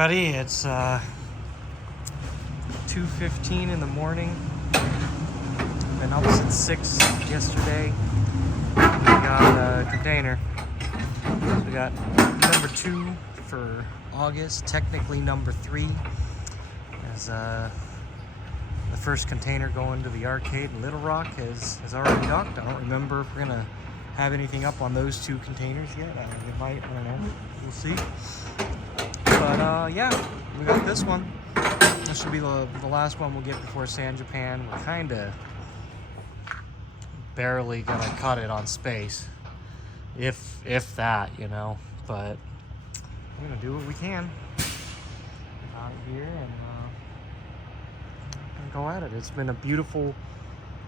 Buddy, it's 2:15 in the morning. Been up since 6 yesterday. We got a container. So we got number 2 for August, technically number 3. As the first container going to the arcade in Little Rock has already docked. I don't remember if we're gonna have anything up on those 2 containers yet. We might, I don't know. We'll see. But yeah, we got this one. This should be the last one we'll get before San Japan. We're kind of barely gonna cut it on space, if that, you know. But we're gonna do what we can out here and go at it. It's been a beautiful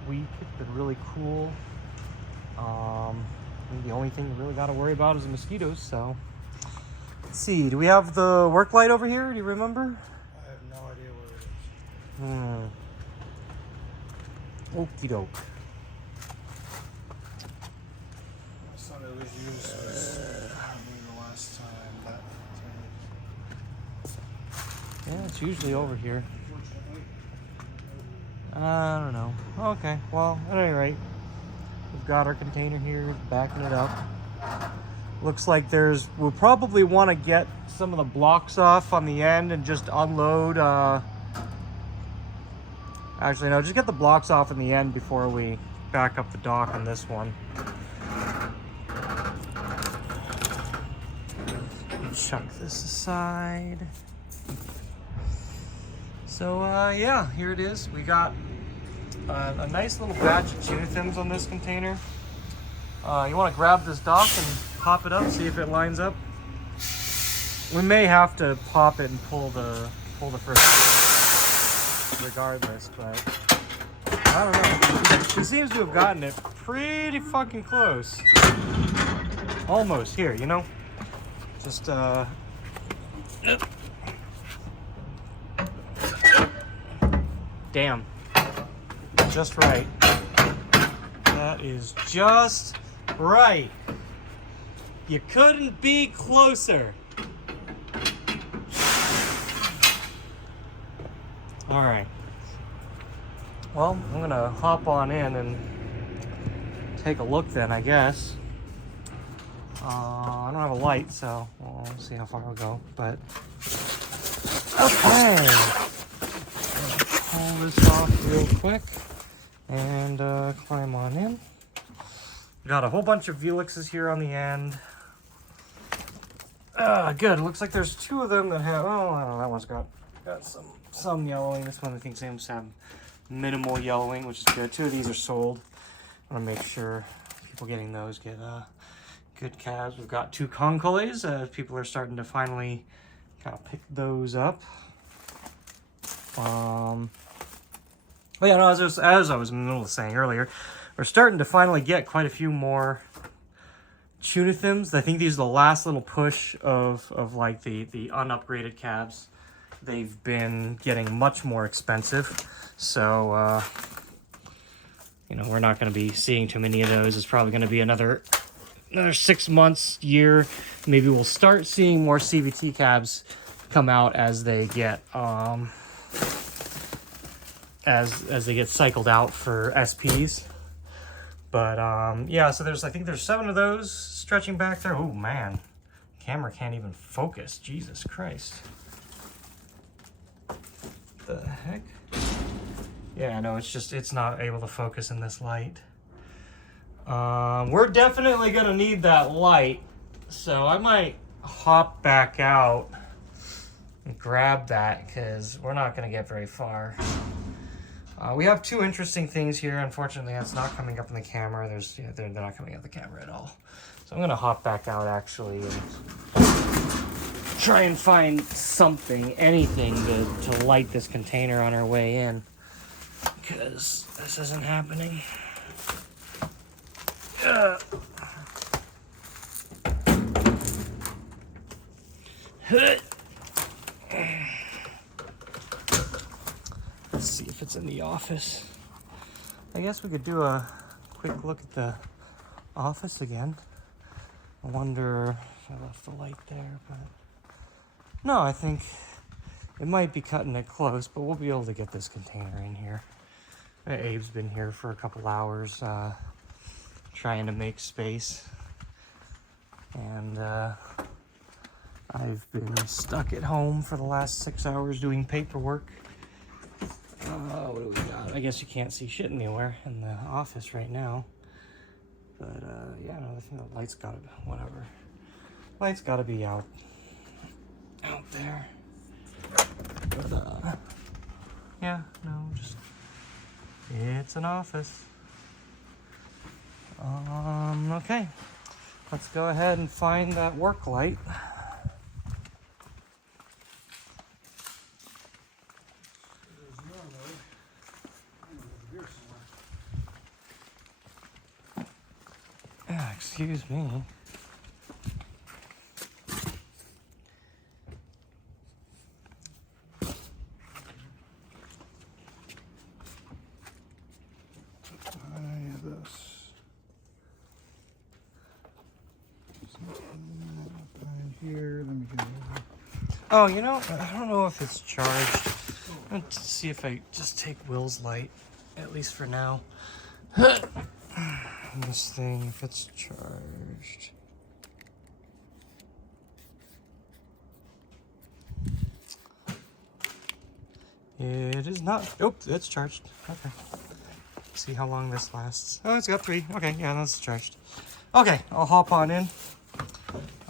week. It's been really cool. I think the only thing we really got to worry about is the mosquitoes. So let's see. Do we have the work light over here? Do you remember? I have no idea where it is. Okie doke. Last time it was used was probably the last time that. Yeah, it's usually over here. Unfortunately. I don't know. Okay, well, at any rate, we've got our container here, backing it up. Looks like we'll probably want to get some of the blocks off on the end and just unload. Actually, no, just get the blocks off in the end before we back up the dock on this one. Chuck this aside. So yeah, here it is. We got a nice little batch of CHUNITHMs on this container. You want to grab this dock and pop it up, see if it lines up. We may have to pop it and pull the first regardless, but I don't know. It seems to have gotten it pretty fucking close. Almost here, you know? Just damn. Just right. That is just right. You couldn't be closer. All right. Well, I'm gonna hop on in and take a look then, I guess. I don't have a light, so we'll see how far I'll go, but okay. Pull this off real quick and climb on in. Got a whole bunch of Velixes here on the end. Good. Looks like there's 2 of them that have. Oh, I don't know. That one's got some yellowing. This one I think seems to have minimal yellowing, which is good. 2 of these are sold. I want to make sure people getting those get good calves. We've got 2 Concoles. People are starting to finally kind of pick those up. Well, yeah, no, as I was in the middle of saying earlier, we're starting to finally get quite a few more CHUNITHMs. I think these are the last little push of like the unupgraded cabs. They've been getting much more expensive. So, you know, we're not going to be seeing too many of those. It's probably going to be another 6 months, year. Maybe we'll start seeing more CVT cabs come out as they get as they get cycled out for SPs. But yeah, so I think there's 7 of those stretching back there. Oh man, camera can't even focus. Jesus Christ. The heck? Yeah, no, it's not able to focus in this light. We're definitely gonna need that light, so I might hop back out and grab that because we're not gonna get very far. We have 2 interesting things here. Unfortunately, that's not coming up in the camera. They're not coming up the camera at all. So I'm gonna hop back out actually and try and find something, anything to light this container on our way in, because this isn't happening. Let's see if it's in the office. I guess we could do a quick look at the office again. I wonder if I left the light there, but No, I think it might be cutting it close, but we'll be able to get this container in here. Abe's been here for a couple hours trying to make space. And I've been stuck at home for the last 6 hours doing paperwork. What do we got? I guess you can't see shit anywhere in the office right now. But yeah, no, I think the light's gotta, whatever. Light's gotta be out there. But yeah, no, just, it's an office. Okay. Let's go ahead and find that work light. Excuse me. Here, let me get over. Oh, you know, I don't know if it's charged. I'm going to see if I just take Will's light, at least for now. This thing, if it's charged. It is not. Oh, it's charged. Okay. See how long this lasts. Oh, it's got 3. Okay, yeah, that's charged. Okay, I'll hop on in.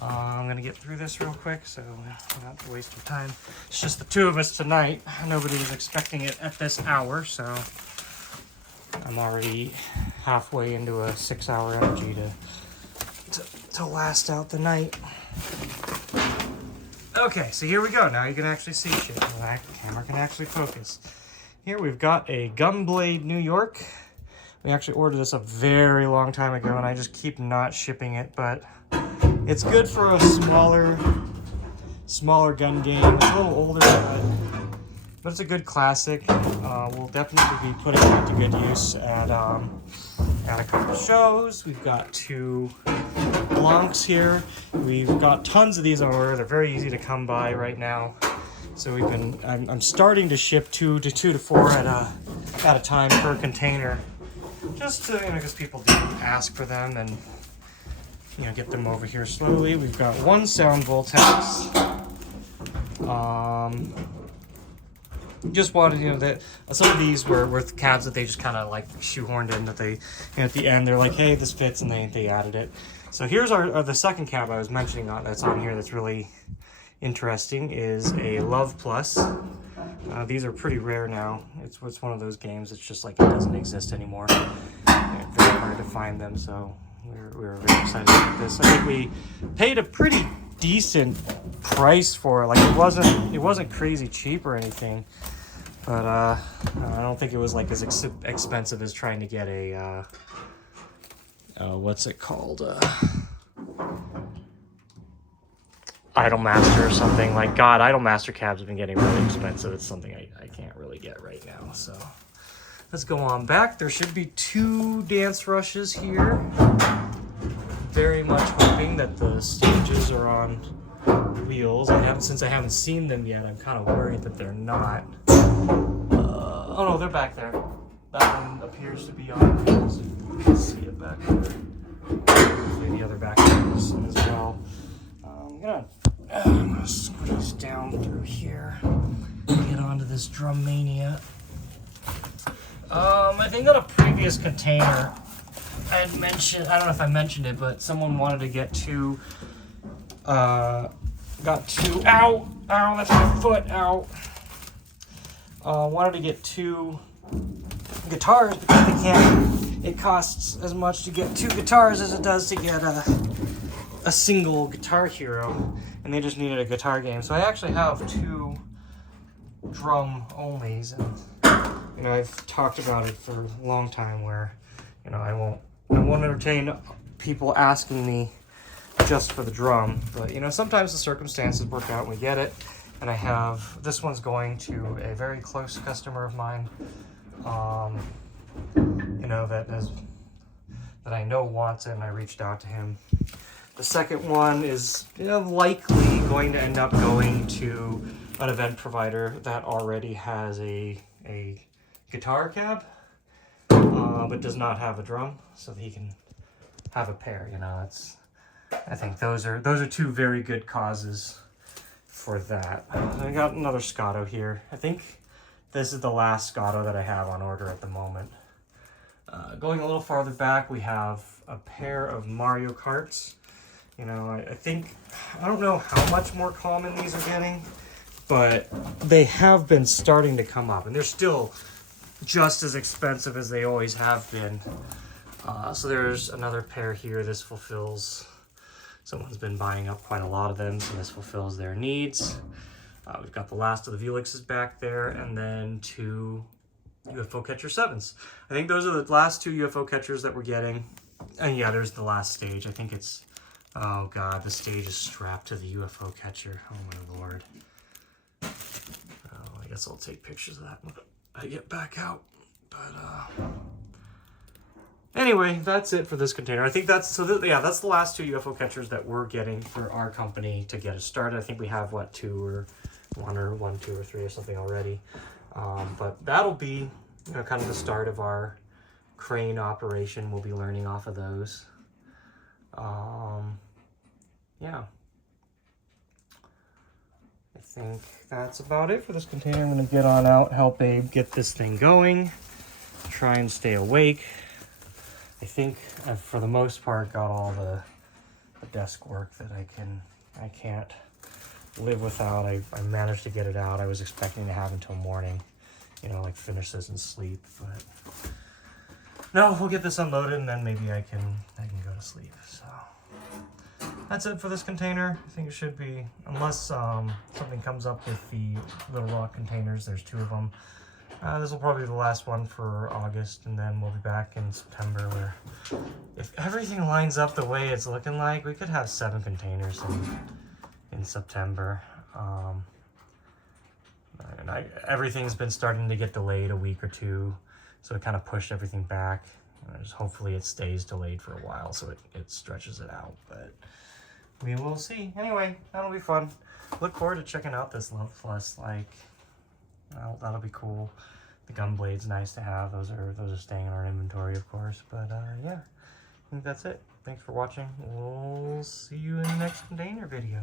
I'm gonna get through this real quick, so not to waste your time. It's just the 2 of us tonight. Nobody was expecting it at this hour, so I'm already halfway into a 6-hour energy to last out the night. Okay, so here we go. Now you can actually see shit. The camera can actually focus. Here we've got a Gunblade New York. We actually ordered this a very long time ago, and I just keep not shipping it, but it's good for a smaller gun game. It's a little older, but it's a good classic. We'll definitely be putting it to good use at a couple shows. We've got 2 Blancs here. We've got tons of these on order. They're very easy to come by right now. So I'm starting to ship 2 to 4 at a time per container, just to, because people do ask for them, and get them over here slowly. We've got 1 sound vortex. Just wanted, that some of these were cabs that they just kind of like shoehorned in, that they, at the end they're like, hey, this fits, and they added it. So here's the second cab I was mentioning that's on here that's really interesting, is a Love Plus. These are pretty rare now. It's one of those games, it's just like it doesn't exist anymore. It's very hard to find them, so we were very excited about this. I think we paid a pretty decent price for it. Like it wasn't crazy cheap or anything, but I don't think it was like as expensive as trying to get a what's it called, Idolmaster or something. Like, God, Idolmaster cabs have been getting really expensive. It's something I can't really get right now. So let's go on back. There should be 2 dance rushes here. Very much hoping that the stages are on wheels. Since I haven't seen them yet, I'm kind of worried that they're not. Oh no, they're back there. That one appears to be on wheels. You can see it back there. Hopefully the other back there is as well. I'm gonna squeeze down through here and get onto this Drum Mania. I think on a previous container I had mentioned, I don't know if I mentioned it, but someone wanted to get 2, ow, that's my foot, ow. Wanted to get 2 guitars because they can't, it costs as much to get 2 guitars as it does to get a single Guitar Hero, and they just needed a guitar game. So I actually have 2 drum onlys, and I've talked about it for a long time where, I won't entertain people asking me just for the drum, but sometimes the circumstances work out and we get it. And I have, this one's going to a very close customer of mine, that I know wants it, and I reached out to him The second one is likely going to end up going to an event provider that already has a guitar cab, but does not have a drum, so that he can have a pair. You know, I think those are two very good causes for that. I got another Scotto here. I think this is the last Scotto that I have on order at the moment. Going a little farther back, we have a pair of Mario Karts. You know, I don't know how much more common these are getting, but they have been starting to come up, and they're still just as expensive as they always have been. So there's another pair here. This fulfills, someone's been buying up quite a lot of them, so this fulfills their needs. We've got the last of the Velixes back there, and then 2 UFO Catcher 7s. I think those are the last 2 UFO Catchers that we're getting. And yeah, there's the last stage. I think it's, oh god, the stage is strapped to the UFO Catcher. Oh my lord. Oh, I guess I'll take pictures of that when I get back out. But anyway, that's it for this container. I think that's, that's the last 2 UFO Catchers that we're getting for our company to get us started. I think we have, what, 2 or 2 or 3 or something already. But that'll be, you know, kind of the start of our crane operation. We'll be learning off of those. Yeah. I think that's about it for this container. I'm going to get on out, help Abe get this thing going, try and stay awake. I think I've, for the most part, got all the desk work that I can't live without. I managed to get it out. I was expecting to have until morning, you know, like finish this and sleep, but no, we'll get this unloaded and then maybe I can go to sleep. So that's it for this container. I think it should be, unless something comes up with the Little Rock containers. There's 2 of them. This will probably be the last one for August, and then we'll be back in September, where if everything lines up the way it's looking like, we could have 7 containers in September. And everything's been starting to get delayed a week or 2, so it kind of pushed everything back. Just hopefully it stays delayed for a while, so it stretches it out, but we will see. Anyway, that'll be fun. Look forward to checking out this Love Plus. Like, well, that'll be cool. The Gunblade's nice to have. Those are staying in our inventory, of course. But yeah, I think that's it. Thanks for watching. We'll see you in the next container video.